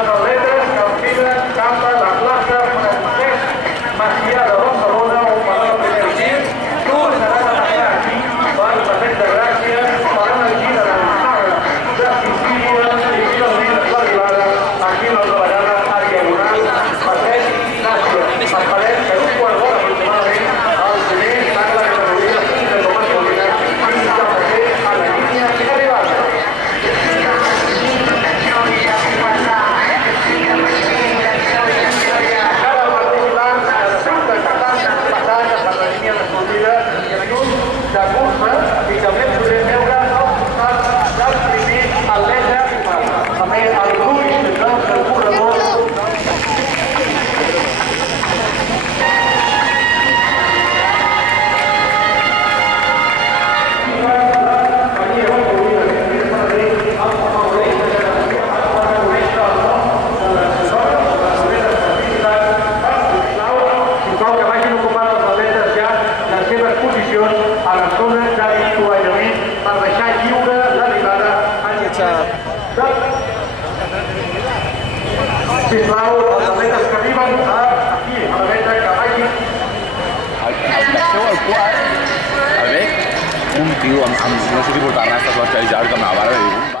les atletes que enfilen cap a la plaça Francesc Macià de Barcelona, on farà el primer gir, tornaran a passar aquí per Passeig de Gràcia, faran el gir a l'alçada de Sicília i finalment l'arribada aquí a la treballada a Diagonal Passeig Gràcia. Esperem que en un quart d'hora aproximadament el primer tacle de categoria fins a Tomàs Molina fins a passer a la línia d'arribada. De cursa i també podrem veure al costat del primer atleta, també el gruix del seu corredor. Sisplau que vagin ocupant els atletes ja les seves posicions a les zones d'avituallament per deixar lliure l'arribada a sisplau, els atletes que arriben aquí, a la dreta, que vagin. Deixeu el quart, el bec, un tio amb no sé si portar rastes o els que ja que me la vara de dir,